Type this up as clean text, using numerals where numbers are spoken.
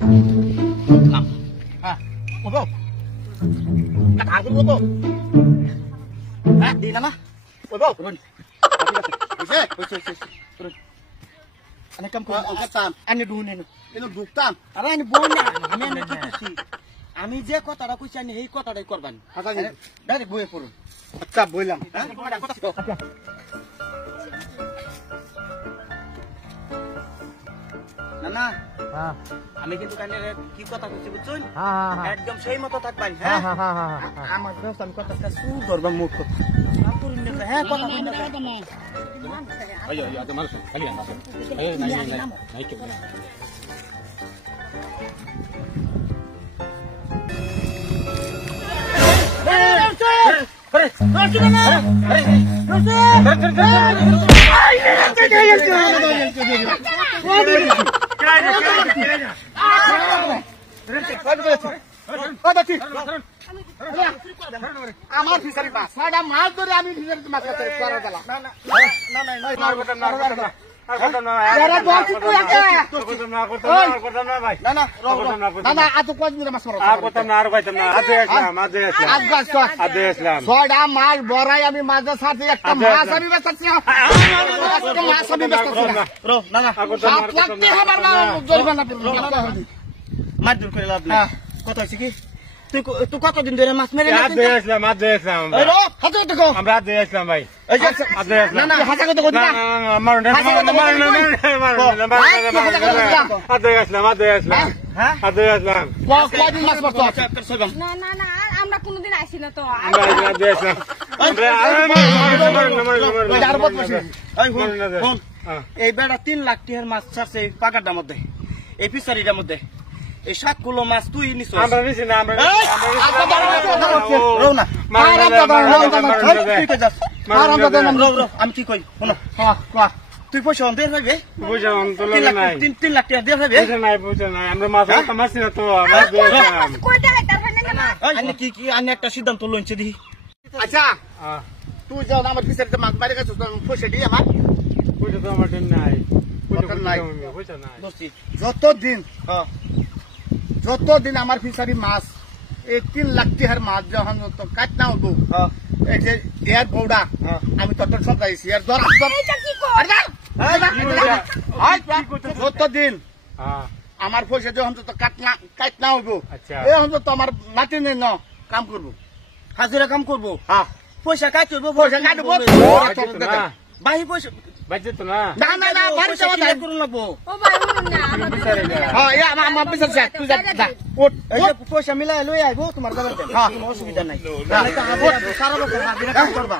নাম হ্যাঁ ওগো কাটা আর করবো তো হ্যাঁ দিন না ওগো করুন ঠিক আছে হইছে করুন আমি কাম করব কাম আমি দুনে এনো দুকতাম আরে আমি বল না আমি এনে দিতেছি আমি যে কথাটা কইছি আমি এই কথাটাই করবানি আচ্ছা ডাইরেক্ট বইয়ে পড়ুন আচ্ছা বললাম না না হ্যাঁ আমি কিন্তু কানের কি কথা কইছি বুঝছুন হ্যাঁ হ্যাঁ একদম সেই মতো থাকবেন হ্যাঁ হ্যাঁ হ্যাঁ আমার দোস্ত আমি কথাটা শুন করবা মুখ কথা আপুর নিতে হ্যাঁ কথা কই না আইয়ো আইয়ো তোমার খালি না এই নাই নাই কি না আমার ফিসারি মাছ সাড়া মাছ ধরে আমি ফিসারি মাছ কাটতে পারা গেল না না না না না করতে না করতে না করতে না যারা বলছি তুই একা করতে না ভাই না না না না আজ কোন দিন মাছ মারো আর করতে না আর কইতে না আজ আসলাম ছয়টা মাছ বড়াই আমি মাছের সাথে একটা মাছ আমি বেচতেছি একটা মাছ আমি বেচতেছি রো না না 7 লাখ টাকা আমার জরিমানা মাছ দূর করে লাভ না কত হইছে কি তুই কতদিন ধরে মাছ মেরে আজ আসলাম রো হাতে দেখো আমরা আজ আসলাম ভাই এই যে আজ আসলাম না না হাতে কত কই না আমার আজ আসলাম হ্যাঁ আজ আসলাম কতদিন মাছ মারছো না না না আমরা কোনদিন আইছি না তো আমরা আজ আসলাম এই বেড়া 3 লাখ টাকার মাছ ছাড়ছে পাকাটার মধ্যে এই ফিশারিটার মধ্যে এই 7 কিলো মাছ তুই নিছ আমরা নিছি না আমরা রও না আমি কি কই শুনো তুই পয়সা অন দিয়ে থাকবে পয়সা অন তো লাগে নাই 3 লাখ টাকা দিয়ে থাকবে পয়সা নাই আমরা মাছ মারছি না তো আমরা কয়টা লাগতা না আমি কি আমি একটা সিদ্ধান্ত লইছি দেখি আচ্ছা তুই যাও আমার ফিশারিতে মাছ মারে গেছিস পয়সা দিয়ে আমার পয়সা তো আমার দিন নাই পয়সা নাই যতদিন আমার ফিশারি মাছ এই 3 লাখ টাকার মাছ যখন কাট না হবো এই যে এর বৌড়া আমি তত সব যাইছি এর যতদিন আমার পয়সা যখন তো কাট না হবো এখন তো আমার নাতি নেই ন কাম করবো হাজিরা কাম করবো পয়সা কাটবো পয়সা কাটবো বাহি পয়সা বাজে তো না না না না বাড়ি যাওয়া দাই করুন লাগবো ও ভাই বলুন না হ্যাঁ ইয়া আমার বিশাল স্যার তুই যা ওট এই যে পয়সা মিলাই লই আইবো তোমার যাবেন হ্যাঁ কোনো অসুবিধা নাই না তো আবো সারা লোক মারবি না কাম করবা